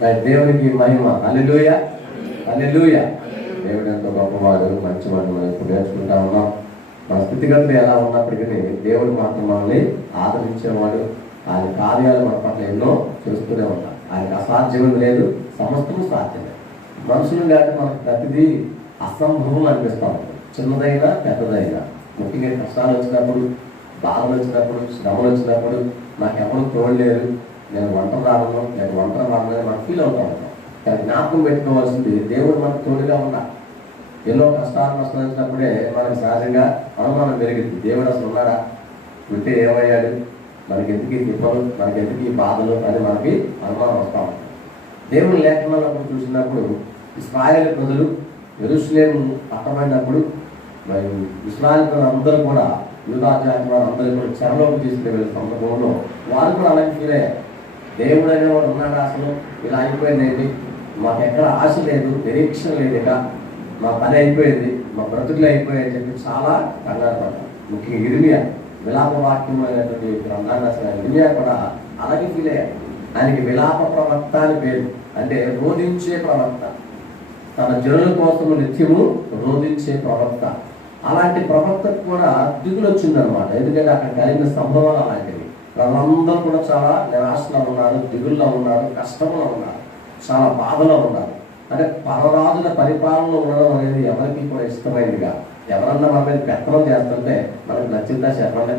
దేవునికి మహిమ. హల్లెలూయా, హల్లెలూయా. దేవుడు ఎంతో గొప్పవాడు, మంచివాడు. మనం ఇప్పుడు నేర్చుకుంటా ఉన్నాం. మన స్థితిగతులు ఎలా ఉన్నప్పటికీ దేవుడు మాత్రం మనల్ని ఆదరించేవాడు. ఆయన కార్యాలు మన పట్ల ఎన్నో చేస్తూనే ఉంటాం. ఆయనకు అసాధ్యం లేదు, సమస్తము సాధ్యమే. మనుషులు కాబట్టి మనకు ప్రతిదీ అసంభవం అనిపిస్తూ ఉంటుంది. చిన్నదైనా పెద్దదైనా, ముఖ్యంగా కష్టాలు వచ్చినప్పుడు, బాధలు వచ్చినప్పుడు, శ్రమలు వచ్చినప్పుడు నాకు ఎవరు తోడలేరు, నేను ఒంటరి రావడం, నేను ఒంటరి రావడం మనకు ఫీల్ అవుతూ ఉంటాం. కానీ జ్ఞాపకం పెట్టుకోవాల్సింది దేవుడు మనకు తోడుగా ఉన్నాడు. ఎన్నో కష్టాలు నష్టాలు వచ్చినప్పుడే మనకు సహజంగా అనుమానం పెరిగింది. దేవుడు అసలు ఉన్నాడా, ఉంటే ఏమయ్యాడు, మనకి ఎందుకు ఈ తిప్పలు, మనకి ఎందుకు ఈ బాధలు అని మనకి అనుమానం వస్తూ ఉంటుంది. దేవుని లేఖనాలను చూసినప్పుడు ఇశ్రాయేలు ప్రజలు యెరూషలేము పట్టబడినప్పుడు మరి ఇశ్రాయేలు ప్రజలు అందరూ కూడా యూదా జాతి వారు అందరూ కూడా చెరలోకి తీసుకుని వెళ్ళే సందర్భంలో వారు కూడా అలాగే ఫీల్ అయ్యారు. దేవుడు అనేవాడు ఉన్నాడు, అసలు ఇలా అయిపోయింది, మాకు ఎక్కడ ఆశ లేదు, నిరీక్షణ లేదు, ఇక మా పని అయిపోయింది, మా బ్రతుకులు అయిపోయాయని చెప్పి చాలా కంగారు పడ్డారు. ముఖ్యంగా ఇర్మియా విలాప వాక్యం అనేటువంటి గ్రంథాన్ని అసలు ఇర్మియా కూడా అలాగే ఫీల్ అయ్యారు. ఆయనకి విలాప ప్రవక్త అని పేరు, అంటే రోధించే ప్రవక్త, తన జనుల కోసం నిత్యము రోధించే ప్రవక్త. అలాంటి ప్రవక్తకు కూడా దిగులు వచ్చిందనమాట. ఎందుకంటే అక్కడ కలిగిన సంభవాలు అలాంటివి. ప్రజలందరూ కూడా చాలా నిరాశలో ఉన్నారు, దిగుల్లో ఉన్నారు, కష్టంలో ఉన్నారు, చాలా బాధలో ఉన్నారు. అంటే పరరాజుల పరిపాలనలో ఉండడం అనేది ఎవరికి కూడా ఇష్టమైనదిగా. ఎవరన్నా మన మీద పెత్తనం చేస్తుంటే మనకు నచ్చిందా చెప్పండి?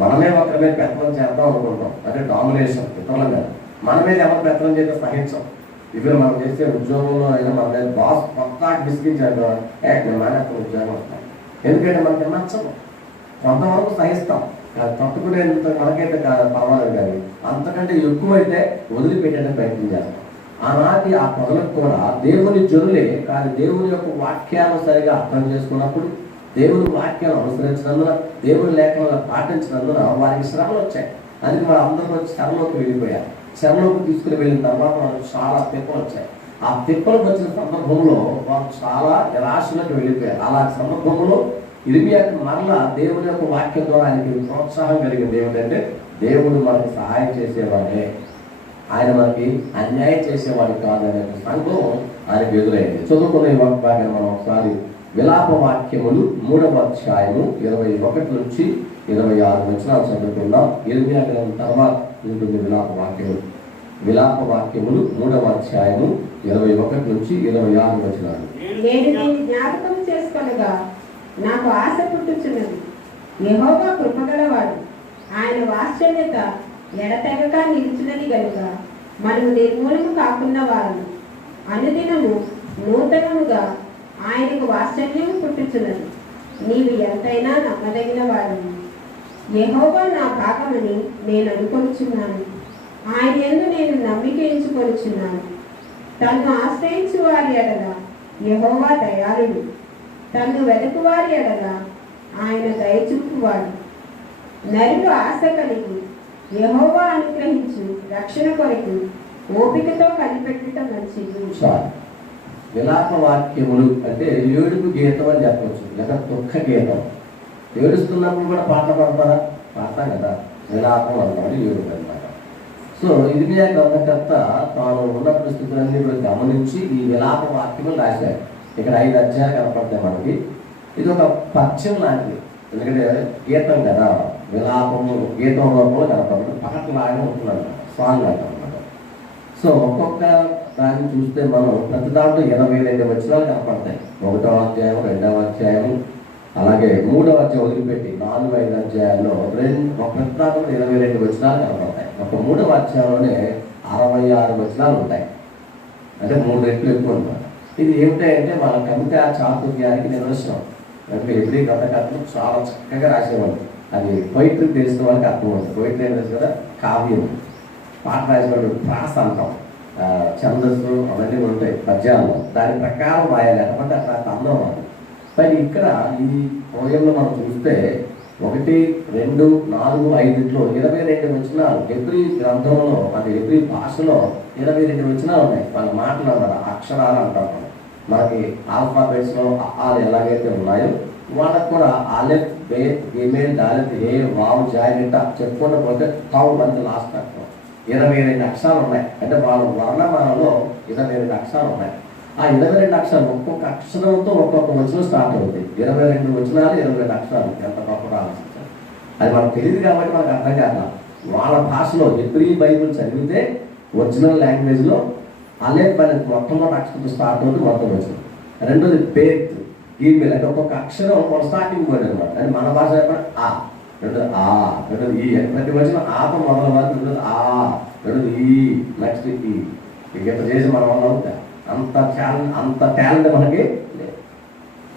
మనమే ఒకరి మీద పెత్తనం చేద్దాం అనుకుంటాం, అంటే డామినేషన్. ఇతరుల మీద మన మీద ఎవరు పెత్తనం చేస్తే సహించం. ఇవి మనం చేసే ఉద్యోగంలో అయినా మన మీద బాస్ కొత్త డిస్కించాడు, నేను మానేస్తాను ఉద్యోగం వస్తాను, ఎందుకంటే మనకి నచ్చదు. కొంతవరకు సహిస్తాం, తట్టుకునేంత మనకైతే పర్వాలేదు, కానీ అంతకంటే ఎక్కువైతే వదిలిపెట్టడానికి ప్రయత్నం చేస్తాం. ఆనాటి ఆ ప్రజలకు కూడా దేవుని జనులే, కానీ దేవుని యొక్క వాక్యాలను సరిగా అర్థం చేసుకున్నప్పుడు, దేవుని వాక్యాలను అనుసరించినందున, దేవుని లేఖనాలను పాటించినందున వారికి శ్రమలు వచ్చాయి. అందుకే వారు అందరూ వచ్చి చెరలోకి వెళ్ళిపోయారు. చెరలోకి తీసుకుని వెళ్ళిన తర్వాత వాళ్ళకి చాలా తిప్పలు వచ్చాయి. ఆ తిప్పలకు వచ్చిన సందర్భంలో వారు చాలా నిరాశలకు వెళ్ళిపోయారు. అలాంటి సందర్భంలో ఇర్మియాకి మరలా దేవుని యొక్క వాక్యం ద్వారా ఆయనకి ప్రోత్సాహం కలిగింది. ఏమిటంటే దేవుడు మనకు సహాయం చేసేవాడే, ఆయన మనకి అన్యాయం చేసేవాడు కాదనే సంఘం ఆయనకు ఎదురైంది. చదువుకున్న ఈ వాక్యాన్ని మనం ఒకసారి విలాప వాక్యములు 3వ అధ్యాయము 21 నుంచి 26 వచనాలు చదువుకుందాం. ఇర్మియా గ్రంథం తర్వాత ఉంటుంది విలాప వాక్యములు. విలాప వాక్యములు 3వ అధ్యాయము 21 నుంచి 26 వచనాలు. నేను దీన్ని జ్ఞాపకం చేసుకొనగా నాకు ఆశ పుట్టుచున్నది. యెహోవా కృపగలవాడు, ఆయన వాత్సల్యత ఎడతెగక నిలిచినది గనుక మనము నిర్మూలము కాకుండా వారు అనుదినము నూతనముగా ఆయనకు వాత్సల్యం పుట్టుచున్నది. నీవు ఎంతైనా నమ్మదగిన వాడు. యెహోవా నా భాగమని నేను అనుకొనుచున్నాను, ఆయన యందు నేను నమ్మిక ఎంచుకొనుచున్నాను. తన్ను ఆశ్రయించు వారి ఎడల యెహోవా దయాళుడు, తన్ను వెతుకు వారి ఎడల ఆయన దయచూపువాడు. నరులు ఆశ కలిగి యెహోవా అనుగ్రహించు రక్షణ కొరకు ఓపికతో కనిపెట్టడం మంచిది. విలాప వాక్యములు అంటే ఏడుపు గీతం అని చెప్పవచ్చు, లేదా దుఃఖ గీతం. ఏడుస్తున్నప్పుడు కూడా పాట పాడతారా? పాడతాం కదా, విలాపం అన్నమాట ఏడుపు అనమాట. సో ఇర్మియా గ్రంథకర్త తాను ఉన్న పరిస్థితులన్నీ కూడా గమనించి ఈ విలాప వాక్యములు రాశారు. ఇక్కడ 5 అధ్యాయాలు కనపడతాయి మనకి. ఇది ఒక పద్యం లాంటిది, ఎందుకంటే గీతం కదా, విలాపము గీతం రూపంలో కనపడదు, పాటలాగా ఉంటున్నాడు, సాంగ్ అంటాం అనమాట. సో ఒక్కొక్క దాన్ని చూస్తే మనం ప్రతి దాంట్లో 22 వచనాలు కనపడతాయి. 1వ అధ్యాయం, 2వ అధ్యాయం, అలాగే 3వ అధ్యాయం వదిలిపెట్టి 4, 5 అధ్యాయాల్లో ఒక ప్రతి దాంట్లో 22 వచనాలు కనపడతాయి. ఒక 3వ అధ్యాయంలోనే 66 వచనాలు ఉంటాయి, అంటే 3 రెట్లు ఎక్కువ అనమాట. ఇది ఏమిటంటే మన కవిత చాతుర్యానికి నిదర్శనం. అంటే ఎవ్రీ కథకథలు చాలా చక్కగా రాసేవాళ్ళు. అది పొయిట్రీ తెలిసిన వాళ్ళకి అర్థమవుతుంది. పొయిట్రీ అనేది కదా కావ్యం, పాట రాసేవాడు ప్రాస అంటాం, ఛందస్సు అవన్నీ ఉంటాయి పద్యాల్లో, దాని ప్రకారం రాయాలి. లేకపోతే అక్కడ అందం అది. కానీ ఇక్కడ ఈ పోయంలో మనం చూస్తే 1, 2, 4, 5 22 వచనాలు. ఎవ్రీ గ్రంథంలో, అంటే ఎవ్రీ భాషలో 22 వచనాలు ఉన్నాయి. వాళ్ళ మాటలు అన్నారు, అక్షరాలు అంటాం. మనకి ఆల్ఫాబెట్స్లో ఆలు ఎలాగైతే ఉన్నాయో వాళ్ళకు కూడా అలెఫ్, బే, గిమేల్, దాలెత్, ఏ, వావ్, జాయినిట చెప్పుకుంటూ పోతే తావు మంది లాస్ట్ అక్షరం. 22 అక్షరాలు ఉన్నాయి. అంటే వాళ్ళ వర్ణమాలలో 22 అక్షరాలు ఉన్నాయి. ఆ 22 అక్షరాలు ఒక్కొక్క అక్షరంతో ఒక్కొక్క వచనం స్టార్ట్ అవుతుంది. 22 వచనాలు 22 అక్షరాలు. ఎంత గొప్పగా ఆలోచించారు. అది మనకు తెలియదు కాబట్టి మనకు అర్థం కాదు. వాళ్ళ భాషలో ఎవ్రీ బైబుల్ చదివితే ఒరిజినల్ లాంగ్వేజ్లో అలెఫ్ అనేది మొట్టమొదటి అక్షరంతో స్టార్ట్ అవుతుంది మొత్తం వచనం. రెండోది బేత్ గీమెల్ అంటే ఒక్కొక్క అక్షరం ఒక స్టార్టింగ్ వర్డ్ అనమాట. అంటే మన భాష చెప్పండి ఆ, రెండోది ఆ, రెండోది ఈ, ప్రతి వచ్చిన ఆతో మొదల వారు, రెండోది ఆ, రెండోది ఈ, నెక్స్ట్ ఈ. ఇక చేసి మన వల్ల అవుతాయి. అంత టాలెంట్ మనకి లేదు.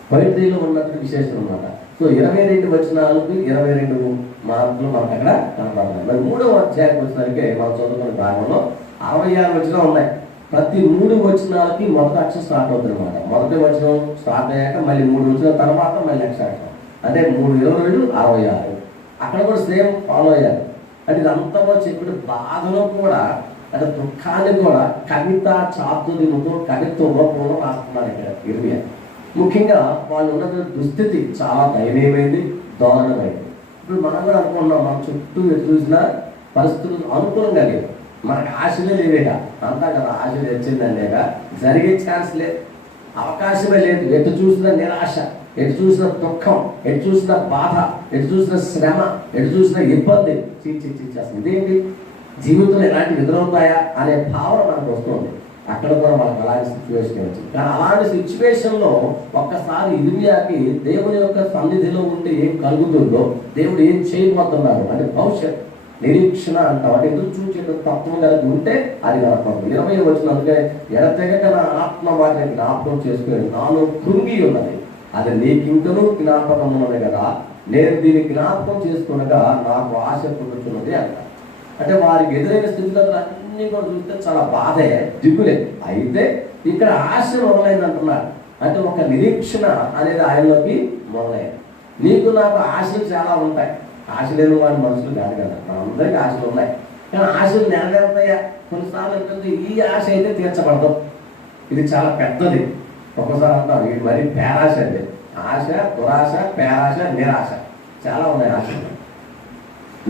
పవిత్రలో ఉన్నటువంటి విశేషం అనమాట. సో 22 వచనాలకి 22 మార్కులు మనకు అక్కడ కనపడతాయి. మరి 3వ అధ్యాయం వచ్చేసరికి మనం చదువుకున్న భాగంలో 66 వచనాలు ఉన్నాయి. ప్రతి 3 వచనాలకి మొదటి అక్షరం స్టార్ట్ అవుతుంది అనమాట. మొదటి వచనం స్టార్ట్ అయ్యాక మళ్ళీ 3 వచనాల తర్వాత మళ్ళీ నెక్స్ట్ అక్షరం. అంటే 3 22 66. అక్కడ కూడా సేమ్ ఫాలో అయ్యారు. అంటే ఇదంతా కూడా చెప్పిన బాధలో కూడా అంటే దుఃఖాన్ని కూడా కవిత చాతుర్యముతో కవిత్వ రూపంలో రాస్తున్నారు ఇక్కడ ఇర్మియా. ముఖ్యంగా వాళ్ళు ఉన్న దుస్థితి చాలా దయనీయమైంది, దారుణమైంది. ఇప్పుడు మనం కూడా అనుకుంటున్నాం, మన చుట్టూ ఎటు చూసినా పరిస్థితులు అనుకూలంగా లేవు. మనకు ఆశలే లేవేగా, అంతా కదా ఆశలు వచ్చిందనేక జరిగే ఛాన్స్ లేదు, అవకాశమే లేదు. ఎటు చూసిన నిరాశ, ఎటు చూసిన దుఃఖం, ఎటు చూసిన బాధ, ఎటు చూసిన శ్రమ, ఎటు చూసిన ఇబ్బంది. అసలు ఇదేంటి జీవితంలో ఎలాంటి ఎదురవుతాయా అనే భావన మనకు వస్తుంది. అక్కడ కూడా మనకు అలాంటి సిచ్యువేషన్ వచ్చింది. కానీ అలాంటి సిచ్యువేషన్లో ఒక్కసారి ఇర్మియాకి దేవుని యొక్క సన్నిధిలో ఉంటే ఏం కలుగుతుందో, దేవుడు ఏం చేయబోతున్నారు అంటే భవిష్యత్ నిరీక్షణ అంటాం. అంటే ఎదురు చూసేట తత్వం కలిగి ఉంటే అది కనపడుతుంది. 20 వచనం అందుకే ఎడతెగక నా ఆత్మ వాటిని జ్ఞాపకం చేసుకుని నాలో కృంగి ఉన్నది, అది నీకింకనూ జ్ఞాపకం ఉన్నది కదా, నేను దీన్ని జ్ఞాపకం చేసుకునగా నాకు ఆశ పుట్టుచున్నది అంట. అంటే వారికి ఎదురైన స్థితిగతులు అన్నీ కూడా చూస్తే చాలా బాధే, దిగులే. అయితే ఇక్కడ ఆశ మొదలైంది అంటున్నారు. అంటే ఒక నిరీక్షణ అనేది ఆయనలోకి మొదలైంది. నీకు నాకు ఆశలు చాలా ఉంటాయి. ఆశ లేని వాడి మనుషులు కాదు కదా, మనందరికీ ఆశలు ఉన్నాయి. కానీ ఆశలు నెరవేరుతాయా? కొన్నిసార్లు ఏంటంటే ఈ ఆశ అయితే తీర్చబడదు, ఇది చాలా పెద్దది. ఒక్కసారి అంటాం ఇది మరి పేరాశ అంటే ఆశ, దురాశ, పేరాశ, నిరాశ చాలా ఉన్నాయి ఆశలు.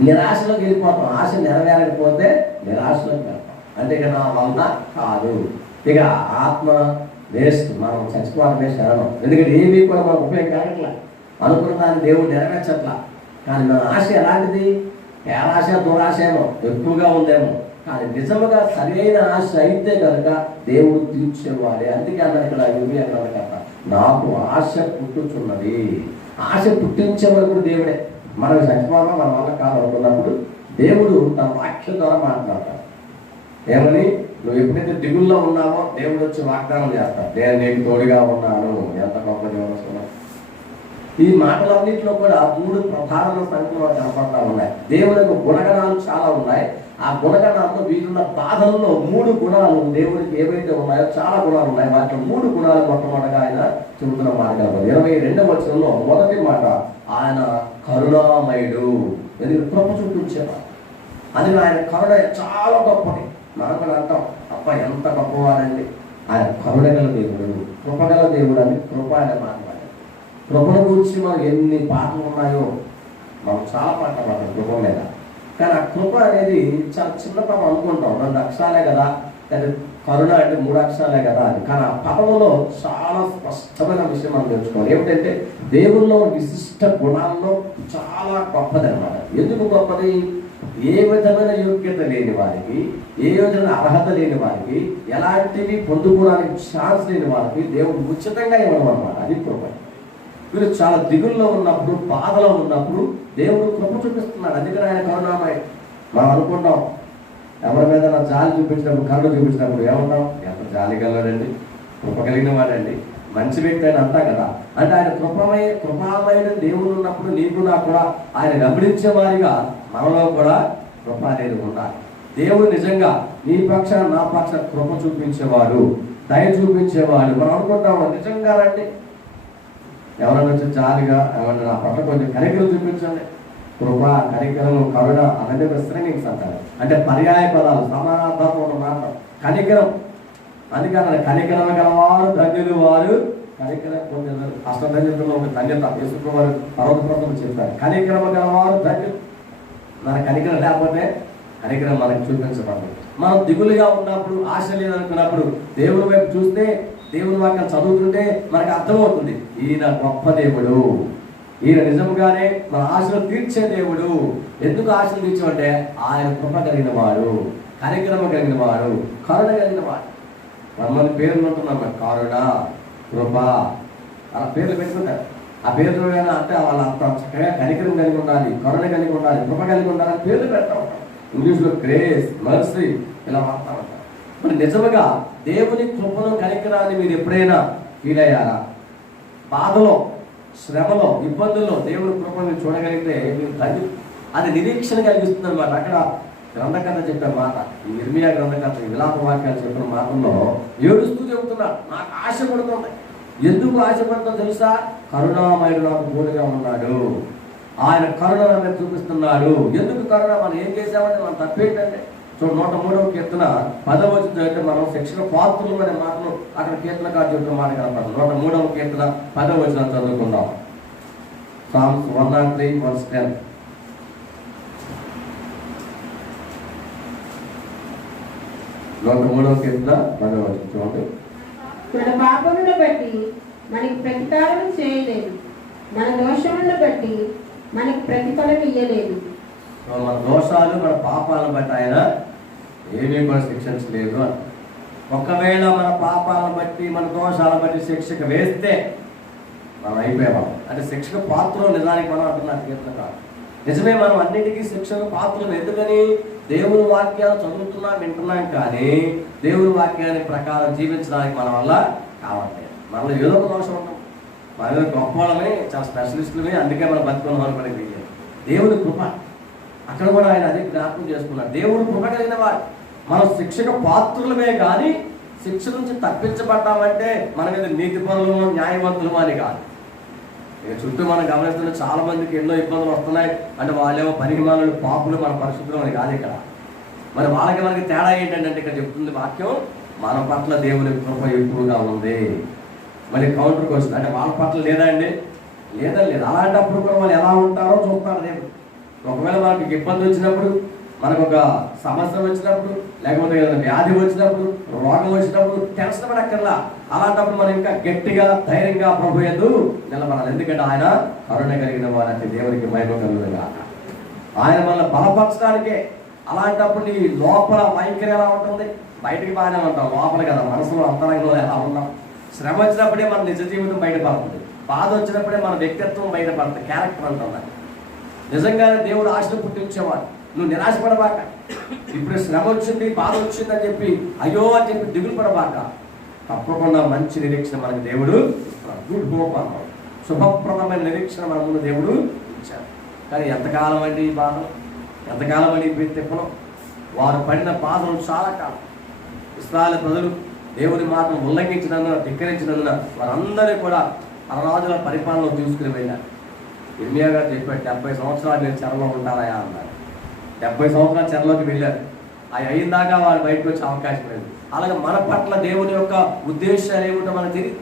నిరాశలోకి వెళ్ళిపోతాం. ఆశ నెరవేరకపోతే నిరాశలోకి వెళ్తాం. అంటే ఇక నా వల్ల కాదు, ఇక ఆత్మ వేస్ట్, మనం చచ్చిపోవడమే శరణం. ఎందుకంటే ఏమీ కూడా మనకు ఉపయోగం కావట్లా, అనుకున్న దాన్ని దేవుడు నెరవేర్చట్లా. కానీ నా ఆశ ఎలాంటిది? పేరాశ, దురాశ ఏమో ఎక్కువగా ఉందేమో, కానీ నిజముగా సరైన ఆశ అయితే కనుక దేవుడు తీర్చేవాడే. అందుకే అన్న ఇక్కడ ఇవి అన్నాడు కదా, నాకు ఆశ పుట్టుచున్నది. ఆశ పుట్టించే వరకు దేవుడే. మనం చచ్చిపోవడం మన వల్ల కాదు అనుకున్నప్పుడు దేవుడు తన వాక్యం ద్వారా మాట్లాడతాడు. ఏమని? నువ్వు ఎప్పుడైతే దిగుల్లో ఉన్నావో దేవుడు వచ్చి వాగ్దానం చేస్తాడు, నేను నీకు తోడుగా ఉన్నాను. ఎంత గొప్ప దేవుడు! ఈ మాటలన్నింటిలో కూడా 3 ప్రధాన సంఖ్యలో కనపడతా ఉన్నాయి. దేవునికి గుణగణాలు చాలా ఉన్నాయి. ఆ గుణగణాల్లో వీరున్న బాధల్లో 3 గుణాలు దేవుడికి ఏవైతే ఉన్నాయో చాలా గుణాలు ఉన్నాయి. వాటిలో 3 గుణాలు మొట్టమొదటిగా ఆయన చెబుతున్న మాట కలపదు. 22వ వచనంలో మొదటి మాట, ఆయన కరుణామయుడు. ఎందుకు? కృప చూపించేవాడు. అది ఆయన కరుణ చాలా గొప్పది. మనం కూడా అంటాం, అప్ప ఎంత గొప్పవాడండి, ఆయన కరుణగల దేవుడు, కృపగల దేవుడు అని కృప ఆయన మాట్లాడారు. కృపను గురించి మనం ఎన్ని పాటలు ఉన్నాయో, మనం చాలా పాటలు పాడతాం కృప మీద. కానీ ఆ కృప అనేది చాలా చిన్న పదం అనుకుంటాం, 2 అక్షరాలే కదా, లేదా కరుణ అంటే 3 అక్షరాలే కదా అని. కానీ ఆ పదములో చాలా స్పష్టమైన విషయం మనం తెలుసుకోవాలి. ఏమిటంటే దేవుల్లో విశిష్ట గుణాల్లో చాలా గొప్పది అనమాట. ఎందుకు గొప్పది? ఏ విధమైన యోగ్యత లేని వారికి, ఏ విధమైన అర్హత లేని వారికి, ఎలాంటివి పొందుకోవడానికి ఛాన్స్ లేని వారికి దేవుడు ఉచితంగా ఇవ్వడం అనమాట. అది కృప. వీరు చాలా దిగుల్లో ఉన్నప్పుడు, బాధలో ఉన్నప్పుడు దేవుడు కృప చూపిస్తున్నాడు. అందుకని ఆయన కరుణామయుడు. మనం అనుకుంటాం, ఎవరి మీద జాలి చూపించినప్పుడు, కరుణ చూపించినప్పుడు ఏమన్నాం? ఎంత జాలి గలవాడండి, కృప కలిగిన వాడండి, మంచి వ్యక్తి అని అంతా కదా. అంటే ఆయన కృపామయుడు దేవుడు ఉన్నప్పుడు నీకు నాకు కూడా ఆయన గమనించే వారిగా మనలో కూడా కృప అనేది ఉండాలి. దేవుడు నిజంగా నీ పక్షాన నా పక్షాన కృప చూపించేవాడు, దయ చూపించేవాడు. మనం అనుకుంటాం నిజంగా రండి, ఎవరైనా వచ్చి జాలిగా ఎవరైనా నా పట్ల కొంచెం కనికరం చూపించండి. కృప, కనికరం, కరుణ అవన్నీ విశ్రమింగ్స్ అంటారు. అంటే పర్యాయ పదాలు, సమానార్థం మాట. కనికరం, అందుకని కనికరం గలవారు ధన్యులు వారు. కనికరం పొందిన అష్టధన్యతలో ఒక ధన్యత యేసు వారు పర్వత చెప్పారు. కనికరం గలవారు ధన్యులు. మన కనికరం లేకపోతే కనికరం మనకు చూపించబడదు. మనం దిగులుగా ఉన్నప్పుడు, ఆశ లేదనుకున్నప్పుడు దేవుని వైపు చూస్తే, దేవుని వాక్యం చదువుతుంటే మనకు అర్థమవుతుంది, ఈయన గొప్ప దేవుడు, ఈయన నిజంగానే మన ఆశలు తీర్చే దేవుడు. ఎందుకు ఆశలు తీర్చమంటే ఆయన కృప కలిగిన వాడు, కనికరమ కలిగిన వాడు, కరుణ కలిగిన వాడు. మనల్ని పేర్లు ఉంటున్నాం, కరుణ, కృప, అలా పేర్లు పెట్టుకుంటారు. ఆ పేర్లు అంటే వాళ్ళు అంత చక్కగా కనికరం కలిగి ఉండాలి, కరుణ కలిగి ఉండాలి, కృప కలిగి ఉండాలని పేర్లు పెడతా ఉంటాం. ఇంగ్లీష్లో గ్రేస్, మర్సీ ఇలా వాడుతూ ఉంటారు. మరి నిజంగా దేవుని కృపను, కనికరాన్ని మీరు ఎప్పుడైనా ఫీల్ అయ్యారా? బాధలో, శ్రమలో, ఇబ్బందుల్లో దేవుని కృపను మీరు చూడగలిగితే మీరు అది నిరీక్షణ కలిగిస్తుంది అనమాట. అక్కడ గ్రంథకర్త చెప్పే మాట, ఈ ఇర్మియా గ్రంథకర్త ఈ విలాప వాక్యాలు చెప్పిన మాటల్లో ఏడుస్తూ చెబుతున్నాడు, నాకు ఆశ పడుతుంది. ఎందుకు ఆశపడుతుందో తెలుసా? కరుణామయుడు నాకు తోడుగా ఉన్నాడు, ఆయన కరుణ మీద చూపిస్తున్నాడు. ఎందుకు కరుణ? మనం ఏం చేసామంటే మనం తప్పేంటంటే, చూడు 103వ కీర్తన 10వ వచనం అయితే మనం శిక్షణ పాత్రలు అనే మాటలు అక్కడ కీర్తనకారు చెప్పిన మాట కనపడదు. 103వ కీర్తన 10వ వచనం చదువుకుందాం. Psalms 103 verse 10. కీర్తన 10వ వచనం చూడండి. మన పాపములను బట్టి మనకి ప్రతికారం చేయలేదు, మన దోషములను బట్టి మనకి ప్రతిఫలం ఇయ్యలేదు. మన దోషాలు, మన పాపాలను బట్టి ఆయన ఏమీ కూడా శిక్షించలేదు అని. ఒకవేళ మన పాపాలను బట్టి, మన దోషాలను బట్టి శిక్షకు వేస్తే మనం అయిపోయాం. అంటే శిక్షకు పాత్రలు నిజానికి మనం అంటున్నారు కీర్తనకారు. నిజమే, మనం అన్నిటికీ శిక్షకు పాత్రలు. ఎందుకని? దేవుని వాక్యాలు చదువుతున్నాం, వింటున్నాం, కానీ దేవుని వాక్యాన్ని ప్రకారం జీవించడానికి మన వల్ల కావట్లేదు. మనలో ఏదో ఒక దోషం ఉంటాం, మన గొప్ప వాళ్ళమే, చాలా స్పెషలిస్టులమే, అందుకే మనం బతుకున్నాం అనుకునేది. దేవుని కృప అక్కడ కూడా ఆయన అదే జ్ఞాపకం చేసుకున్నాడు. దేవుడు కృప కలిగిన వాడు. మనం శిక్షకు పాత్రులమే కానీ శిక్ష నుంచి తప్పించబడ్డామంటే మన మీద నీతి పరులు, న్యాయవంతులు అని కాదు. ఇక చుట్టూ మనం గమనిస్తున్న చాలా మందికి ఎన్నో ఇబ్బందులు వస్తున్నాయి. అంటే వాళ్ళేమో పనికిమానులు, పాపులు, మన పరిశుద్ధులు అని కాదు ఇక్కడ. మరి వాళ్ళకి మనకి తేడా ఏంటంటే ఇక్కడ చెప్తుంది వాక్యం, మన పట్ల దేవుని కృప ఎక్కువగా ఉంది. మళ్ళీ కౌంటర్ క్వశ్చన్, అంటే వాళ్ళ పట్ల లేదా అండి? లేదని లేదు. అలాంటప్పుడు కూడా వాళ్ళు ఎలా ఉంటారో చూస్తారు దేవుడు. ఒకవేళ మనకి ఇబ్బంది వచ్చినప్పుడు, మనకు ఒక సమస్య వచ్చినప్పుడు, లేకపోతే వ్యాధి వచ్చినప్పుడు, రోగం వచ్చినప్పుడు టెన్షన్ పడక్కర్లా. అలాంటప్పుడు మనం ఇంకా గట్టిగా, ధైర్యంగా ప్రభు యందు నిలబడాలి. ఎందుకంటే ఆయన కరుణ కలిగిన వారంటే దేవునికి మహిమ కలుగునుగా. ఆయన మనల్ని బలపరచడానికే. అలాంటప్పుడు నీ లోపల వైఖరి ఎలా ఉంటుంది? బయటికి బాగానే ఉంటాం, లోపల కదా, మనసులో అంతరంగంలో ఎలా ఉన్నాం. శ్రమ వచ్చినప్పుడే మన నిజ జీవితం బయటపడుతుంది, బాధ వచ్చినప్పుడే మన వ్యక్తిత్వం బయటపడుతుంది, క్యారెక్టర్ అంటుంది. నిజంగానే దేవుడు ఆశను పుట్టించేవాడు. నువ్వు నిరాశపడబాక. ఇప్పుడు శ్రమ వచ్చింది, బాధ వచ్చింది అని చెప్పి అయ్యో అని చెప్పి దిగులు పడబాక. తప్పకుండా మంచి నిరీక్షణ మనకి దేవుడు ఇస్తున్నాడు. గుడ్ హోప్ అన్నాడు. శుభప్రదమైన నిరీక్షణ మన ముందు దేవుడు ఇచ్చాడు. కానీ ఎంతకాలం అండి ఈ బాధ, ఎంతకాలం అండి ఈ తిప్పలు? వారు పడిన బాధలు చాలా కాలం. ఇశ్రాయేలు ప్రజలు దేవుని మాటను ఉల్లంఘించినందున, ధిక్కరించినందున వారందరూ కూడా ఆ రాజుల పరిపాలనలో తీసుకుని వెళ్ళారు. ఇర్మియా గారు చెప్పాడు, 70 సంవత్సరాలు నేను చెరలో ఉంటానయా అన్నారు. 70 సంవత్సరాలు చెరలోకి వెళ్ళారు. అవి అయిన వాళ్ళు బయటకు వచ్చే అవకాశం లేదు. అలాగే మన పట్ల దేవుని యొక్క ఉద్దేశాలు ఏమిటో మనకు తెలియదు.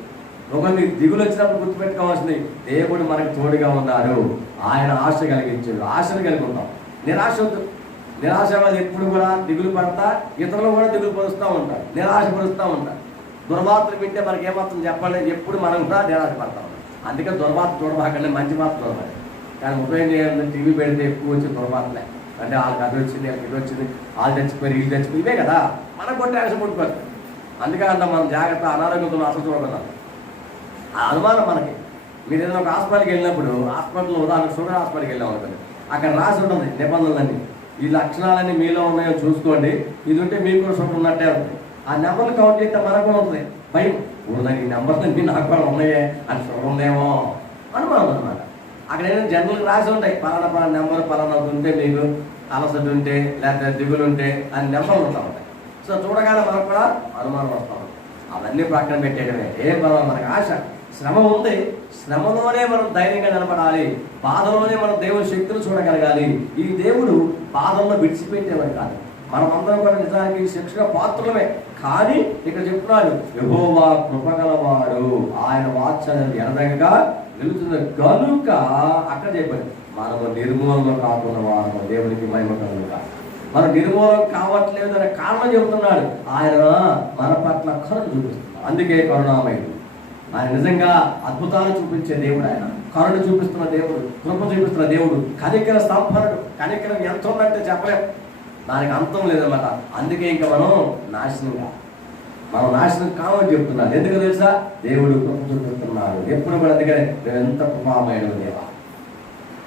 ఒకవేళ మీకు దిగులు వచ్చినప్పుడు గుర్తుపెట్టుకోవాల్సింది, దేవుడు మనకు తోడుగా ఉన్నారు, ఆయన ఆశ కలిగించాడు. ఆశలు కలిగి ఉంటాం, నిరాశ వద్దు. నిరాశవాది ఎప్పుడు కూడా దిగులు పడతా, ఇతరులు కూడా దిగులు పరుస్తూ ఉంటారు, నిరాశపరుస్తూ ఉంటారు. దుర్వార్తలు వింటే మనకి ఏమాత్రం చెప్పండి, ఎప్పుడు మనం కూడా నిరాశ పడతాం. అందుకే దుర్వార్త చూడబాకండి, మంచి వార్త చూడాలి. కానీ ఉపయోగం చేయాలంటే టీవీ పెడితే ఎక్కువ వచ్చి దుర్వార్తలే. అంటే వాళ్ళకి అది వచ్చింది, వాళ్ళకి ఇది వచ్చింది, వాళ్ళు తెచ్చిపోయి, వీళ్ళు తెచ్చిపోయి, ఇవే కదా మనకు కొట్టి ఆశ పుట్టుకోవచ్చు. అందుకే అంత మనం జాగ్రత్త, అనారోగ్యంతో అసలు చూడగలం. ఆ అనుమానం మనకి. మీరు ఏదైనా ఒక హాస్పిటల్కి వెళ్ళినప్పుడు, హాస్పిటల్లో ఉదాహరణ షుగర్ హాస్పిటల్కి వెళ్ళాం అనుకోండి, అక్కడ రాసి ఉంటుంది నిబంధనలన్నీ, ఈ లక్షణాలన్నీ మీలో ఉన్నాయో చూసుకోండి, ఇది ఉంటే మీకు కూడా షుగర్ ఉన్నట్టే ఉంటుంది. ఆ నెంబర్లు కౌంట్ చేస్తే మనకు కూడా ఉంటుంది భయం, నాకు ఈ నెంబర్లన్నీ నాకు కూడా ఉన్నాయే అని షుగర్ ఉందేమో అనుమానం అనమాట. అక్కడ ఏదైనా జనరల్గా రాసి ఉంటాయి, పలానా నెంబర్ పలానా ఉంటే మీకు అలసట ఉంటే, లేకపోతే దిగులు ఉంటే అని నెంబర్లు ఉంటా ఉంటాయి. సో చూడగానే మనకు కూడా అనుమానం వస్తూ ఉంటాయి. అవన్నీ ప్రక్కన పెట్టేయడమే. ఏం పర్వాలేదు, మనకు ఆశ. శ్రమ ఉంది, శ్రమలోనే మనం ధైర్యంగా నిలబడాలి, బాధలోనే మనం దేవుని శక్తులు చూడగలగాలి. ఈ దేవుడు బాధల్లో విడిచిపెట్టేవాడు కాదు. మనమందరం కూడా నిజానికి శిక్షగా పాత్రలమే. కానీ ఇక్కడ చెప్తున్నాడు, యెహోవా కృపగలవాడు, ఆయన వాత్సల్యం ఎనదగగా నిలుతుంది కనుక అక్కడ చెప్పండి, మనము నిర్మూలంలో కాకుండా వారము. దేవునికి మహిమ కలుగుగా. మనం నిర్మూలం కావట్లేదు అనే కారణం చెబుతున్నాడు. ఆయన మన పట్ల కరుణ చూపిస్తున్నాడు. అందుకే కరుణామయుడు. ఆయన నిజంగా అద్భుతాలు చూపించే దేవుడు. ఆయన కరుణ చూపిస్తున్న దేవుడు, కృప చూపిస్తున్న దేవుడు, కనికర సంపన్నుడు. కనికరం ఎంత ఉందంటే చెప్పలేం, దానికి అంతం లేదన్నమాట. అందుకే ఇంకా మనం నాశనం కావని చెప్తున్నాడు. ఎందుకు తెలుసా? దేవుడు కృప చూపిస్తున్నాడు ఎప్పుడు కూడా. అందుకనే నువ్వు ఎంత కృపామయుడు దేవా,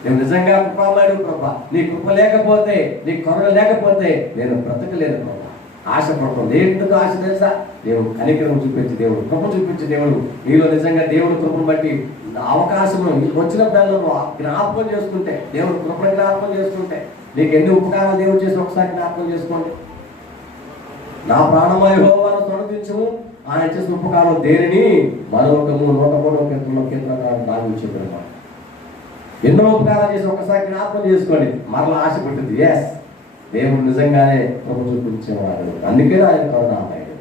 నువ్వు నిజంగా కృపామయుడు ప్రభా. నీ కృప లేకపోతే, నీ కరుణ లేకపోతే నేను బ్రతకలేదు ప్రభా. ఆశపడుతుంది. ఎందుకు ఆశ తెలుసా? దేవుడు కనికరం చూపించి దేవుడు, కృప చూపించి దేవుడు. నీలో నిజంగా దేవుడు కృపను బట్టి అవకాశం వచ్చిన పిల్లలను జ్ఞాపకం చేసుకుంటే, దేవుడు కృపను జ్ఞాపకం చేసుకుంటే, నీకు ఎన్ని ఉపకారాలు దేవుడు చేసి ఒకసారి జ్ఞాపకం చేసుకోండి. నా ప్రాణమయ యెహోవాను స్తుతించుము, ఆయన చేసిన ఉపకారం దేనిని మరొకము 103 కీర్తనకారుడు దావీదు చెప్పాడు. ఎన్నో ఉపకారాలు చేసి ఒకసారి జ్ఞాపకం చేసుకోండి. మరలా ఆశ పుట్టింది. ఎస్, దేవుడు నిజంగానే కృప చూపించేవాడు. అందుకే ఆయన కరుణామయుడు.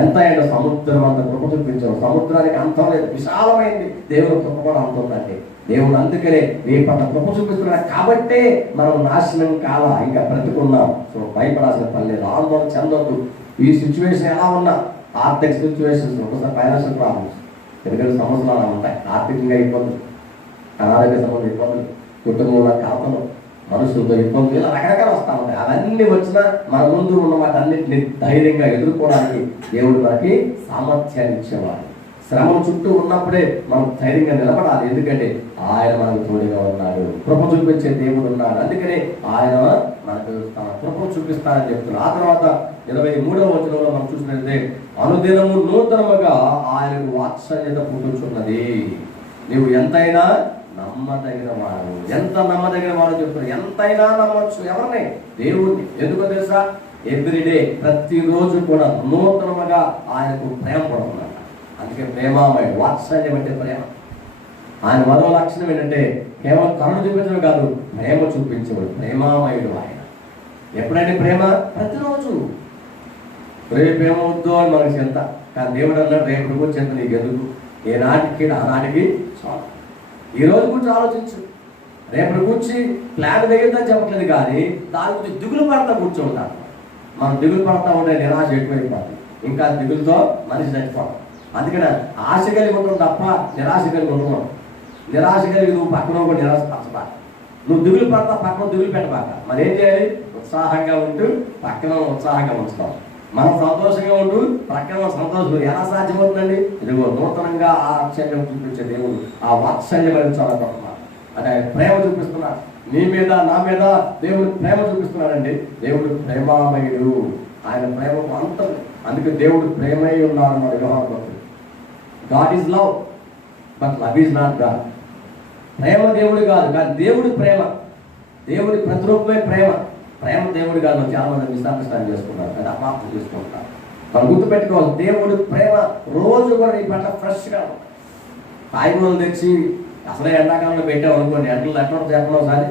ఎంత ఆయన సముద్రం అంత కృప చూపించాడు. సముద్రానికి అంతం లేదు, విశాలమైంది. దేవుడు కృప కూడా అంటుందండి. దేవుడు అందుకనే నీ పట్ల కృప చూపిస్తున్నాడు కాబట్టే మనం నాశనం కాలా, ఇంకా బ్రతుకున్నాం. సో భయపడాల్సిన పని లేదు, ఆందోళన చెందొద్దు. ఈ సిచ్యువేషన్ ఎలా ఉన్నా, ఆర్థిక సిచ్యువేషన్స్, ఒకసారి ఫైనాన్షియల్ ప్రాబ్లమ్స్, ఎందుకంటే సమస్యలు అలా ఉంటాయి. ఆర్థికంగా ఇబ్బందులు, అనారోగ్య సంబంధ ఇబ్బందులు, కుటుంబంలో కలతలు, మనుషులతో ఇబ్బందులు, ఇలా రకరకాలు వస్తూ ఉంటాయి. అవన్నీ వచ్చినా మన ముందు ఉన్న వాటన్నింటినీ ధైర్యంగా ఎదుర్కోవడానికి దేవుడు మనకి సామర్థ్యాన్ని ఇచ్చేవాడు. శ్రమం చుట్టూ ఉన్నప్పుడే మనం ధైర్యంగా నిలబడాలి. ఎందుకంటే ఆయన మనకు తోడుగా ఉన్నాడు, కృప చూపించే దేవుడు ఉన్నాడు. అందుకనే ఆయన మనకు తన కృప చూపిస్తారని చెప్తున్నాడు. ఆ తర్వాత 23వ వచనంలో మనం చూసినట్లయితే, అనుదినము నూతనముగా ఆయనకు వాత్సల్యత పుట్టుచున్నది. నీవు ఎంతైనా నమ్మదగిన వాడు. ఎంత నమ్మదగిన వాడు చెప్తున్నాడు. ఎంతైనా నమ్మచ్చు ఎవరిని? దేవుడిని. ఎందుకో తెలుసా? ఎవ్రీడే, ప్రతిరోజు కూడా నూతనముగా ఆయనకు ప్రేమ పడుతున్నాడు. అందుకే ప్రేమామయుడు. వాత్సల్యం అంటే ప్రేమ. ఆయన మరో లక్షణం ఏంటంటే కేవలం కరుణ చూపించడం కాదు, ప్రేమ చూపించేవాడు. ప్రేమామయుడు ఆయన. ఎప్పుడంటే ప్రేమ ప్రతిరోజు. రేపు ఏమవుద్దో అని మనకు చింత, కానీ దేవుడు అన్నాడు రేపు చింత నీకు ఎందుకు, ఏనాటికి ఆనాటికి చాలు. ఈ రోజు గురించి ఆలోచించు. రేపటి గురించి ప్లాన్ వేయొద్దని చెప్పట్లేదు, కానీ దాని గురించి దిగులు పడతా కూర్చోంటారు. మనం దిగులు పడతా ఉంటే నిరాశ ఎక్కువైపోతుంది. ఇంకా దిగులుతో మనిషి చచ్చిపోతాం. అందుకని ఆశ కలిగి ఉండడం తప్ప నిరాశ కలిగి ఉండడం. నిరాశ కలిగి నువ్వు పక్కన కూడా నిరాశ పరచబాక. నువ్వు దిగులు పడతా పక్కన దిగులు పెట్టబాక. మరి ఏం చేయాలి? ఉత్సాహంగా ఉంటూ పక్కన ఉత్సాహంగా ఉంచుతాం. మనం సంతోషంగా ఉంటూ పక్కన సంతోషం. ఎలా సాధ్యమవుతుందండి? ఇదిగో నూతనంగా ఆ అక్షయం చూపించే దేవుడు, ఆ వాత్సల్యం చాలా గొప్ప. అంటే ఆయన ప్రేమ చూపిస్తున్నాడు నీ మీద, నా మీద. దేవుడు ప్రేమ చూపిస్తున్నాడండి. దేవుడు ప్రేమామయుడు. ఆయన ప్రేమకు అంతం. అందుకే దేవుడు ప్రేమై ఉన్నాడు మన యోహాను. God is love, but love is not God. ప్రేమ దేవుడు కాదు, కానీ దేవుడి ప్రేమ. దేవుడి ప్రతిరూపమే ప్రేమ. ప్రేమ దేవుడు కాదు. చాలా మంది మిస్అండర్స్టాండ్ చేసుకుంటారు, కానీ అపార్థం చేసుకుంటారు. మనం గుర్తుపెట్టుకోవాలి, దేవుడు ప్రేమ రోజు కూడా నీ పట్ల ఫ్రెష్గా ఉంటుంది. కాయగూరలు తెచ్చి అసలే ఎండాకాలంలో పెట్టాం అనుకోండి, ఎండలు ఎక్కడ చెప్పడం ఒకసారి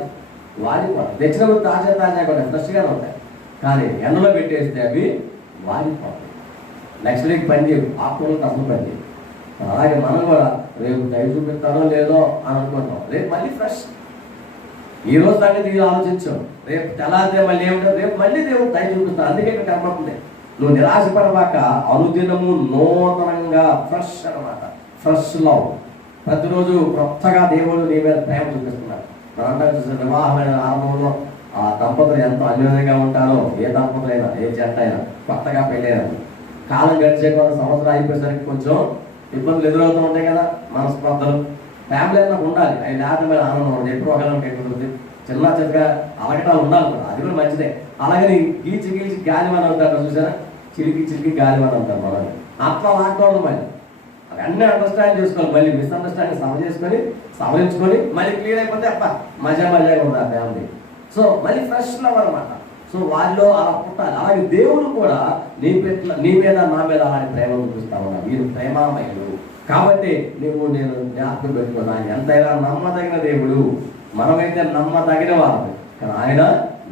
వాడిపోతాయి. తెచ్చినప్పుడు తాజా కూడా ఫ్రెష్గానే ఉంటాయి, కానీ ఎండలో పెట్టేస్తే అవి వాడిపోతాయి. నెక్స్ట్ వీక్ పని చేయవు, ఆకుకూరలు అసలు పని చేయవు. అలాగే మనం కూడా రేపు టైం చూపిస్తారో లేదో అని అనుకుంటాం, రేపు మళ్ళీ ఫ్రెష్. ఈ రోజు సంగతి ఆలోచించాం, రేపు తెల్లారితే మళ్ళీ ఏమిటో, రేపు మళ్ళీ దేవుడు టైం చూపిస్తాడు. అందుకే ఇక్కడ కనపడుతుంది, నువ్వు నిరాశపడబాక అనుదినము నూతనంగా ఫ్రెష్ అనమాట. Fresh love. ప్రతిరోజు కొత్తగా దేవుడు నీ మీద ప్రేమ చూపిస్తున్నాడు. మనం అంటే చూసిన వివాహమైన ఆరంభంలో ఆ దంపతులు ఎంతో అన్యోన్యంగా ఉంటారో, ఏ దంపతులైనా ఏ జంట అయినా కొత్తగా పెళ్ళైనా కాలం గడిచే కొంత సంవత్సరాలు అయిపోయేసరికి కొంచెం ఇబ్బందులు ఎదురవుతూ ఉంటాయి కదా, మనస్పర్ధలు. ఫ్యామిలీ అన్నా ఉండాలి, అవి లేకపోతే ఆనందం ఉండదు. ఎప్పుడు ఒకరికి ఎక్కుతుంది, చిన్న చిన్నగా అలగటాలు ఉండాలి కూడా, అది కూడా మంచిదే. అలాగే గీచి గాలిమని అవుతారు చూసారా, చిలికి గాలిమని అవుతారు. మనం అట్లా లాక్డౌన్ మళ్ళీ అన్నీ అండర్స్టాండ్ చేసుకోవాలి. మళ్ళీ మిస్అండర్స్టాండింగ్ సవరించుకొని మళ్ళీ క్లియర్ అయిపోతే అప్ప మజాగా ఉంది ఆ ఫ్యామిలీ. సో మళ్ళీ ఫ్రెష్ లవ్ అనమాట. సో వాళ్ళు అలా పుట్టాలి. అలాగే దేవుడు కూడా నీ మీద నా మీద అలాంటి ప్రేమ చూపిస్తా ఉన్నాడు. వీరు ప్రేమామయుడు కాబట్టి నేను జ్ఞాపకం పెట్టుకున్నా, ఆయన ఎంతైనా నమ్మదగిన దేవుడు. మనమైతే నమ్మదగిన వాడు, కానీ ఆయన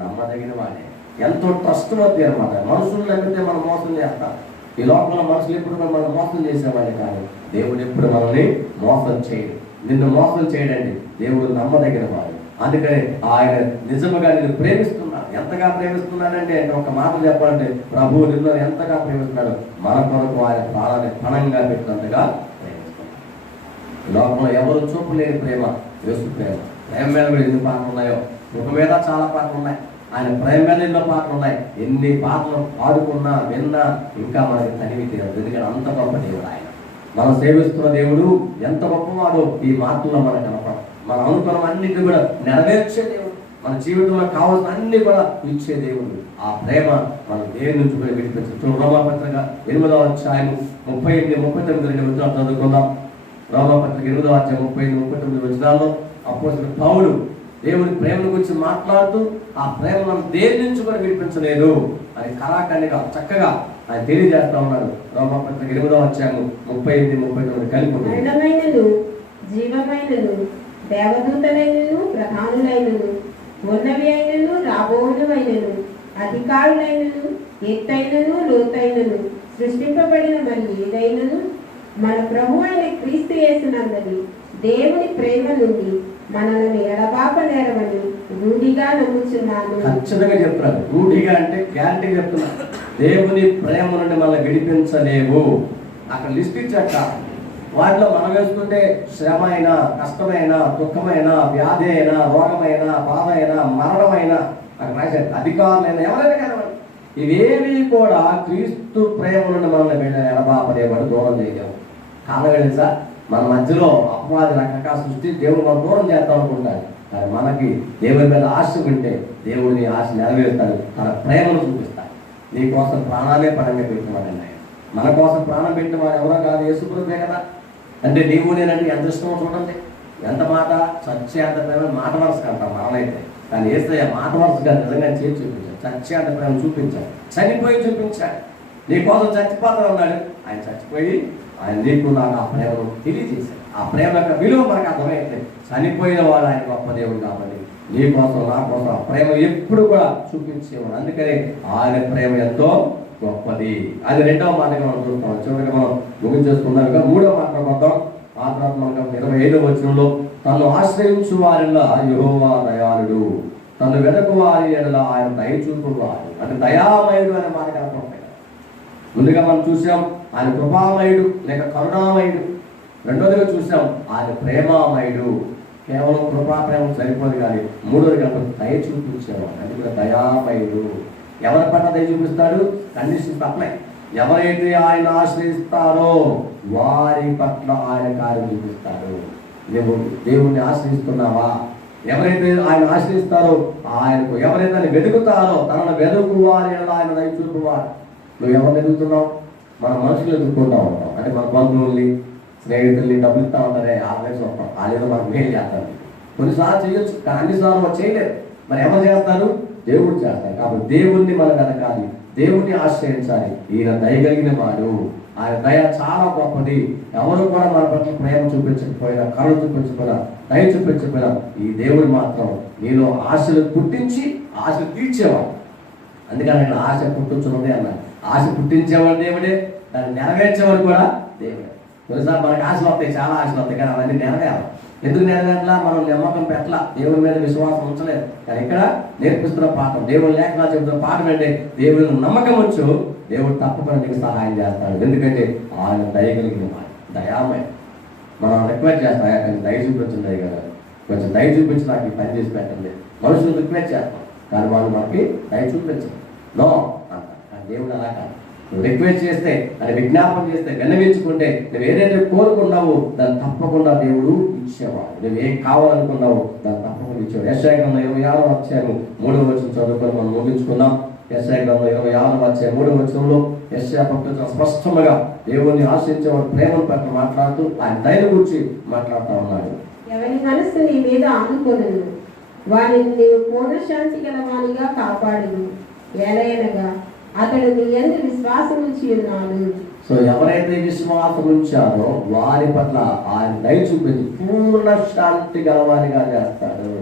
నమ్మదగిన వాడే. ఎంతో ట్రస్ట్ వద్ది అనమాట. మనుషులు నమ్మితే మనం మోసం చేస్తాం. ఈ లోకంలో మనుషులు ఎప్పుడు మనం మోసం చేసేవాడే, కానీ దేవుడు ఎప్పుడు మనల్ని మోసం చేయడు. నిన్ను మోసం చేయడండి. దేవుడు నమ్మదగిన వాడు. అందుకని ఆయన నిజముగా నిన్ను ప్రేమిస్తున్నాడు. ఎంతగా ప్రేమిస్తున్నాడంటే ఒక మాట చెప్పాలంటే ప్రభువు నిన్ను ఎంతగా ప్రేమిస్తున్నాడు, మన కొరకు ఆయన ప్రాణాన్ని పణంగా పెట్టినంతగా ప్రేమిస్తున్నాడు. లోకంలో ఎవరు చూపలేని ప్రేమ యేసు ప్రేమ. ప్రేమ మీద కూడా ఎన్ని పాటలు ఉన్నాయో, ఒక మీద చాలా పాటలు ఉన్నాయి, ఆయన ప్రేమ మీద ఎన్నో పాటలు ఉన్నాయి. ఎన్ని పాటలు పాడుకున్నా విన్నా ఇంకా మనకి తనివి తీరదు. ఎందుకంటే అంత గొప్ప దేవుడు ఆయన. మనం సేవిస్తున్న దేవుడు ఎంత గొప్పవాడో ఈ మాటల్లో మనకు కనపడదు. మనం అనుకున్న అన్నిటి కూడా నెరవేర్చే దేవుడు, మన జీవితంలో కావాల్సిన అన్ని కూడా ఇచ్చే దేవుడు. ఆ ప్రేమ మనం దేని నుంచి కూడా విడిపించచ్చు. రోమాపత్రిక 8వ అధ్యాయం 38, 39 వచనాలు చదువుకుందాం. రోమాపత్రిక 8వ అధ్యాయం 38, 39 వచనాల్లో అపోస్తలుడు పౌలు దేవుని ప్రేమను గురించి మాట్లాడుతూ ఆ ప్రేమ మనం దేని నుంచి కూడా విడిపించలేదు అని కళాఖండిగా చక్కగా ఆయన తెలియజేస్తా ఉన్నాడు. రోమాపత్రిక 8వ అధ్యాయం 38, 39 కలిపి జీవమైనను దేవదూతలైనను ప్రధానులైనను ఉన్నవి అయినను రాబోవునవైనను అధికారులైనను ఎత్తైనను లోతైనను సృష్టింపబడిన మరి ఏదైనను మన ప్రభు అయిన క్రీస్తు యేసునందని దేవుని ప్రేమ నుండి మనల్ని ఎడబాపలేరమని రూఢిగా నమ్ముచున్నాను. ఖచ్చితంగా చెప్తున్నాను. రూఢిగా అంటే గ్యారంటీ చెప్తున్నాను. దేవుని ప్రేమ నుండి మనల్ని విడిపించలేవు. అక్కడ లిస్ట్ ఇచ్చాక వాటిలో మనం వేసుకుంటే శ్రమ అయినా, కష్టమైన, దుఃఖమైన, వ్యాధి అయినా, రోగమైన, బాధ అయినా, మరణమైన, అక్కడ రాశారు అధికారులైనా ఎవరైనా కనబడి ఇవేవి కూడా క్రీస్తు ప్రేమ నుండి మనల్ని ఎడబాపలేవాడు, దూరం చేయలేము. కారణం తెలుసా? మన మధ్యలో అపవాది రకరకాల సృష్టి దేవుడు మనం దూరం చేద్దాం అనుకుంటాడు. కానీ మనకి దేవుని మీద ఆశ ఉంటే దేవుడిని ఆశ నెరవేరుస్తాడు, తన ప్రేమను చూపిస్తాడు. నీ కోసం ప్రాణాలే పరంగా పెట్టినవాడండి ఆయన. మన కోసం ప్రాణం పెట్టిన వాడు ఎవరో కాదు, యేసుప్రభువే కదా. అంటే నీవు నేనంటే ఎంత ఇష్టమో చూడండి, ఎంత మాట చచ్చే అంత ప్రేమ మాట వరుసగా అంటాం మనమైతే. కానీ యేసయ్య మాట వరుసగా నిజంగా చేసి చూపించాడు, చచ్చే అంత ప్రేమ చూపించాడు, చనిపోయి చూపించాడు. నీ కోసం చచ్చిపోతాడు అన్నాడు, ఆయన చచ్చిపోయి ఆయన నీకు నాకు ఆ ప్రేమను తెలియజేశాడు. ఆ ప్రేమ యొక్క విలువ మనకు అర్థమైతే చనిపోయిన వాడు ఆయన గొప్ప దేవుడు కాబట్టి నీ కోసం నా కోసం ఆ ప్రేమ ఎప్పుడు కూడా చూపించేవాడు. అందుకని ఆయన ప్రేమ ఎంతో గొప్పది. అది రెండవ మాటగా మనం చూస్తాం. చివరికి మనం ముగించేసుకున్నాం. ఇక మూడవ మాట మొత్తం ఆ తర్వాత మనకు 25వ వచనంలో తను ఆశ్రయించు వారిలో యెహోవా దయాళుడు, తను వెనక వారి ఎడల ఆయన దయ చూపువాడు. అంటే దయామయుడు అనే మాట కనపడతాయి. ముందుగా మనం చూసాం ఆయన కృపామయుడు లేక కరుణామయుడు. రెండోదిగా చూసాం ఆయన ప్రేమామయుడు. కేవలం కృపా ప్రేమ సరిపోదు కానీ మూడోది కాబట్టి దయ చూపించేవాడు. అంటే కూడా దయామయుడు. ఎవరి పట్ల దయ చూపిస్తాడు? Conditions apply. ఎవరైతే ఆయన ఆశ్రయిస్తారో వారి పట్ల ఆయన కార్యం చూపిస్తాడు. నువ్వు దేవుణ్ణి ఆశ్రయిస్తున్నావా? ఎవరైతే ఆయన ఆశ్రయిస్తారో ఆయనకు, ఎవరైతే ఆయన వెతుకుతారో తనను వెతుకు వారి ఆయన దయ చూపువాడు. నువ్వు ఎవరు ఎదుగుతున్నావు? మన మనుషులు ఎదుర్కొంటూ ఉంటాం. అంటే మన బంధువుల్ని, స్నేహితుల్ని డబ్బులు ఇస్తా ఉంటారే, ఆవేశం వస్తాం, వాళ్ళేదో మనకు మేలు చేస్తారు. కొన్నిసార్లు చేయొచ్చు కానీ అన్నిసార్లు చేయలేరు. మరి ఎవరు చేస్తారు? దేవుడు చేస్తారు. కాబట్టి దేవుణ్ణి మనం వెతకాలి, దేవుణ్ణి ఆశ్రయించాలి. ఈయన దయగలిగిన వాడు, ఆయన దయ చాలా గొప్పది. ఎవరు కూడా మన పట్ల ప్రేమ చూపించకపోయినా, కరుణ చూపించకపోయినా, దయ చూపించకపోయినా ఈ దేవుడు మాత్రం నీలో ఆశలు పుట్టించి ఆశలు తీర్చేవాడు. అందుకని ఆయన ఆశ పుట్టించున్నది అన్నాడు. ఆశ పుట్టించేవాడు దేవుడే, దాన్ని నెరవేర్చేవాడు కూడా దేవుడే. కొన్నిసార్లు మనకు ఆశలు వస్తాయి, చాలా ఆశలు వస్తాయి, కానీ అవన్నీ నెరవేరాలి. ఎందుకు నెరవేరలా? మనం నమ్మకం పెట్టలా, దేవుని మీద విశ్వాసం ఉంచలేదు. కానీ ఇక్కడ నేర్పిస్తున్న పాఠం, దేవుని లేఖనాలు చెబుతున్న పాఠం అంటే దేవుని నమ్మకం వచ్చు, దేవుడు తప్పకుండా నీకు సహాయం చేస్తాడు. ఎందుకంటే ఆయన దయగలిగిన వాడు, దయామయం. మనం రిక్వెస్ట్ చేస్తాం, కానీ దయ చూపించండి కదా, కొంచెం దయ చూపించి నాకు ఈ పని చేసి పెట్టండి. మనుషులు రిక్వెస్ట్ చేస్తాం కానీ వాళ్ళు మనకి దయ చూపించరు, నో అంటారు. కానీ దేవుడు అలా కాదు. నువ్వు రిక్వెస్ట్ చేస్తే, అది విజ్ఞాపన చేస్తే, విన్నవించుకుంటే, నువ్వు ఏదైతే కోరుకున్నావో దాన్ని తప్పకుండా దేవుడు ఇచ్చేవాడు. నువ్వు ఏం కావాలనుకున్నావు దాన్ని తప్పకుండా ఇచ్చేవాడు. యెషయా గ్రంథం 26వ అధ్యాయం 3వ వచనం చదువుకొని మనం ముగించుకుందాం. యెషయా గ్రంథం 26వ అధ్యాయం 3వ వచనంలో యెషయా భక్తుడు స్పష్టంగా దేవుణ్ణి ఆశ్రయించేవాడు ప్రేమను పట్ల మాట్లాడుతూ ఆయన దయను గురించి మాట్లాడుతూ ఉన్నాడు. ఎవరి మనసు నీ మీద ఆనుకొనును, వారిని నీవు పూర్ణ శాంతి గలవానిగా కాపాడును, ఏలయనగా అతడు నీ యందు విశ్వాసం ఉంచి ఉన్నాడు. సో ఎవరైతే విశ్వాసం ఉంచారో వారి పట్ల ఆయన దయ చూపించి పూర్ణ శాంతి గలవానిగా చేస్తాడు.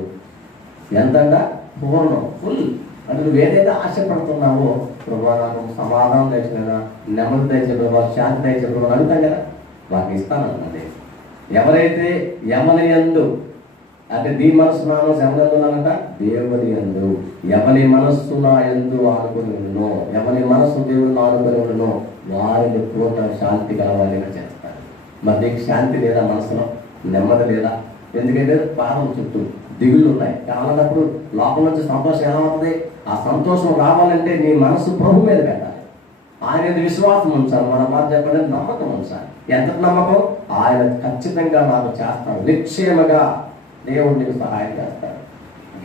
ఎంతంట? పూర్ణం, ఫుల్. అంటే నువ్వు ఏదైతే ఆశపడుతున్నావో, ప్రభా నాకు సమాధానం తెచ్చినా, నెమ్మది తెచ్చిన, శాంతి తెచ్చిన అడుగుతాం కదా, వాటిని ఇస్తానన్నది. ఎవరైతే యమని యందు అంటే నీ మనస్సు నా మనసు ఎవరంటున్నానంట, దేవుని యందు. ఎవని మనస్సు నా యందు ఆనుకొని ఉన్నో, ఎవని మనస్సు దేవుని ఆనుకొని ఉన్నో వారిని పూర్ణ శాంతి కలవాలిగా చేస్తాడు. మరి నీకు శాంతి లేదా? మనసులో నెమ్మది లేదా? ఎందుకంటే పాపం చుట్టూ దిగుళ్ళు ఉన్నాయి. కావాలన్నప్పుడు లోపల నుంచి సంతోషం ఎలా అవుతుంది? ఆ సంతోషం రావాలంటే నీ మనసు ప్రభు మీద పెట్టాలి, ఆయన మీద విశ్వాసం ఉంచాలి. మన మాట చెప్పండి, నమ్మకం ఉంచాలి. ఎంత నమ్మకం? ఆయన ఖచ్చితంగా నాకు చేస్తాడు, నిశ్చయముగా దేవుడు నీకు సహాయం చేస్తాడు.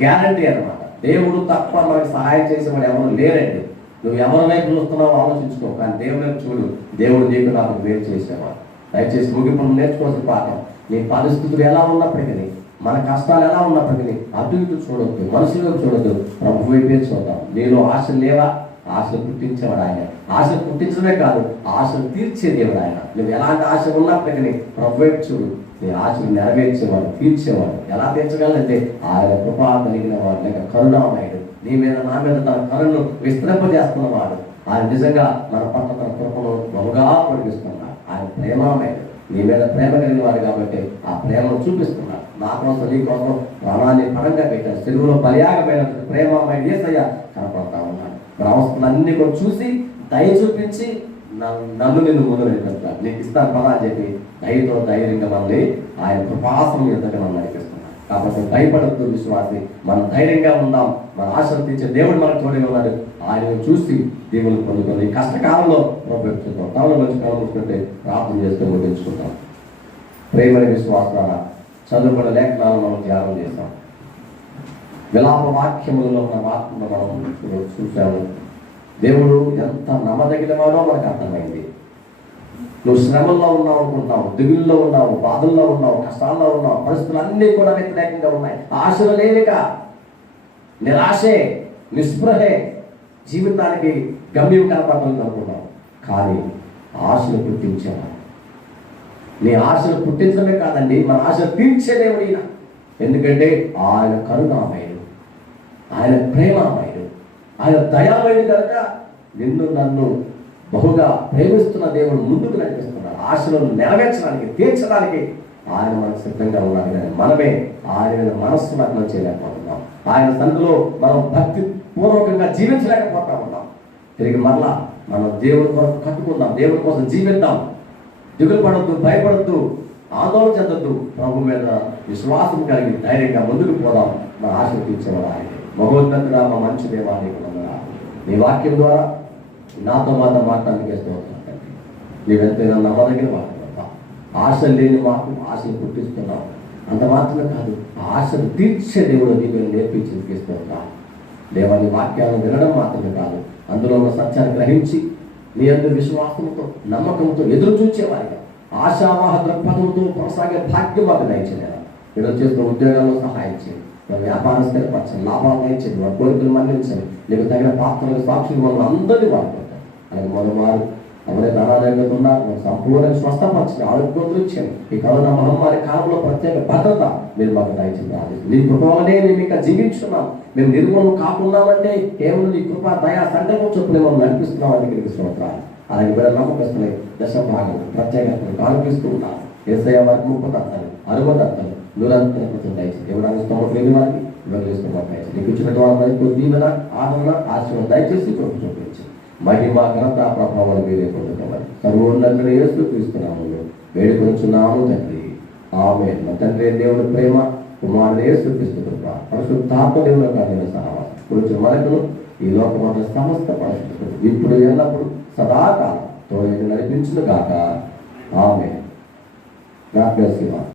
గ్యారంటీ అన్నమాట. దేవుడు తప్ప మనకు సహాయం చేసేవాడు ఎవరు లేరండి. నువ్వు ఎవరి వైపు చూస్తున్నావో ఆలోచించుకో, కానీ దేవుని వైపు చూడు. దేవుడు నీకు నాకు వేరు చేసేవాడు. దయచేసి ముగింపు నేర్చుకోవాల్సిన పాఠం. నీ పరిస్థితులు ఎలా ఉన్నప్పటికీ, మన కష్టాలు ఎలా ఉన్నప్పటికీ అటు ఇటు చూడొద్దు, మనుషులకు చూడొద్దు, ప్రభు వైపే చూద్దాం. నీలో ఆశలు లేవా? ఆశలు పుట్టించేవాడు ఆయన. ఆశలు పుట్టించడమే కాదు, ఆశలు తీర్చే దేవుడు ఆయన. నువ్వు ఎలాంటి ఆశ ఉన్నప్పటికీ ప్రభు వైపు చూడు. నీ ఆశలు నెరవేర్చేవాడు, తీర్చేవాడు. ఎలా తీర్చగలంటే ఆయన కృపా కలిగిన వాడు, లేక కరుణామయుడు. నీ మీద నా మీద తన కరుణను విస్తరింపజేస్తున్నవాడు. ఆయన నిజంగా మన పట్ల తన కృపను బహుగా పొడిగిస్తున్నాడు. ఆయన ప్రేమామయుడు, నీ మీద ప్రేమ కలిగిన వాడు కాబట్టి ఆ ప్రేమను చూపిస్తున్నాడు. నా కోసం నీ కోసం ప్రాణాన్ని పరంగా పెట్టాడు. తెలుగులో బలియాగమైన ప్రేమమయుడు యేసయ్య కనపడతా ఉన్నాడు. మన అవసరాలన్నీ కూడా చూసి దయ చూపించి నన్ను నిన్ను ముందు నడిపిస్తాడు. నీకు ఇస్తాను పదా అని చెప్పి దయతో ధైర్యంగా మనల్ని ఆయన కృపాసనం ఎదుట మనం నడిపిస్తున్నాడు. కాబట్టి భయపడద్దు విశ్వాసి, మనం ధైర్యంగా ఉందాం. మన ఆశలు తీర్చే దేవుడు మనకు తోడే ఉన్నాడు. ఆయన చూసి దేవుని పొందుకొని ఈ కష్టకాలంలో ఉపయోగిస్తున్నాం. తమలో మంచి కాలం చూసుకుంటే ప్రార్థన చేస్తూ ముగించుకుంటాం. ప్రేమని విశ్వాసాల చదువుకున్న లేఖనాలను మనం ధ్యానం చేస్తాం. విలాప వాక్యములలో ఉన్న వాక్యము మనం చూసాము. దేవుడు ఎంత నమ్మదగినవాడో మనకు అర్థమైంది. నువ్వు శ్రమల్లో ఉన్నావు అనుకుంటున్నావు, దిగుల్లో ఉన్నావు, బాధల్లో ఉన్నావు, కష్టాల్లో ఉన్నావు, పరిస్థితులు అన్నీ కూడా వ్యతిరేకంగా ఉన్నాయి. ఆశలు లేనిక, నిరాశే, నిస్పృహే, జీవితానికి గమ్యం కనపడాలని అనుకున్నావు. కానీ ఆశలు పుట్టించేవాడు. నీ ఆశలు పుట్టించడమే కాదండి, మన ఆశలు తీర్చేదేవుడు ఈయన. ఎందుకంటే ఆయన కరుణామయుడు, ఆయన ప్రేమామయుడు, ఆయన దయామయుడు కనుక నిన్ను నన్ను బహుగా ప్రేమిస్తున్న దేవుడు ముందుకు నడిపిస్తున్నాడు. ఆశలను నెరవేర్చడానికి, తీర్చడానికి ఆయన మనకు సిద్ధంగా ఉన్నాడు. కానీ మనమే ఆయన మీద మనస్సు నగ్నం చేయలేకపోతున్నాం. ఆయన సన్నిధిలో మనం భక్తి పూర్వకంగా జీవించలేకపోతా ఉన్నాం. తిరిగి మరలా మనం దేవుడి కొరకు కట్టుకుందాం, దేవుడి కోసం జీవిద్దాం. దిగులు పడద్దు, భయపడద్దు, ఆందోళన చెందొద్దు. ప్రభు మీద విశ్వాసం కలిగి ధైర్యంగా ముందుకు పోదాం. మన ఆశలు తీర్చేవాడు ఆయన. మహోన్నతుడా, మా మంచి దేవాన్ని నీ వాక్యం ద్వారా నాతో మాట్లాడడానికి స్తోత్రం తండ్రి. నీవెంతైనా నమ్మదగిన వాడు. ఆశలు లేని మాకు ఆశలు పుట్టిస్తున్నావు. అంత మాత్రమే కాదు, ఆశలు తీర్చే దేవుడు నీకు నేర్పించి స్తోత్రం. దేవాని వాక్యాలను వినడం మాత్రమే కాదు, అందులో ఉన్న సత్యాన్ని గ్రహించి నీ అందరి విశ్వాసంతో, నమ్మకంతో ఎదురు చూచేవారిగా, ఆశావాహ దృక్పథంతో కొనసాగే భాగ్యం మాకు దయచేయాలి. మీరు చేస్తున్న ఉద్యోగాల్లో సహాయం చేయండి, వ్యాపారం స్థిరపరచండి, లాభాలు దయచేయండి, వారి కోరికలు మన్నించండి. నీకు తగిన పాత్రలు, సాక్షులు మనం అందరినీ వాడుకుంటాం. అలాగే మొదలు ఎవరైతే అనారోగ్యంగా ఉన్నారు సంపూర్ణంగా స్వస్థపరచండి, ఆరోగ్యం ఇచ్చేయండి. ఈ కరోనా మహమ్మారి కాలంలో ప్రత్యేక భద్రత మీరు మాకు దయచేసి ప్రార్థించండి. నీ కృప వల్లనే మేము ఇంకా జీవించున్నాం. మేము నిర్మూలన కాకున్నామంటే కేవలం నీ కృప, దయా, సంకల్పం చొప్పున మనం నడిపిస్తున్నాం. అందుకే స్తోత్రాలు. అలాగే బిడ్డ నమ్మకస్తున్నాయి దశ భాగం ప్రత్యేకతను కానిపిస్తూ ఉన్నారు. ఏసయ్య వారికి 30 తత్తాలు, 60 తత్తాలు, 100 దయచేసి దేవుడానికి స్తోత్రం లేని వారికి ఇవ్వగలిగిస్తున్నారు. నీకు ఇచ్చినటువంటి వారికి దీవెన, ఆదరణ, ఆశీర్వాదం దయచేసి కృప చూపించి మహిమ, ఘనత, ప్రభావాలు మీరే పొందుకోవాలి. సర్వోన్నతుడైన యేసుక్రీస్తునామములో వేడుకొనుచున్నాము తండ్రి, ఆమేన్. మా తండ్రి దేవుని ప్రేమ, కుమారుడు యేసుక్రీస్తు కృప, పరిశుద్ధాత్మ దేవుని కార్యాల సహవాసం గురించి మనకును ఈ లోకమంతా సమస్త పరిశుద్ధులు ఇప్పుడు ఎల్లప్పుడు సదాకాలం తోడైన నడిపించును గాక. ఆమేన్. God bless you all.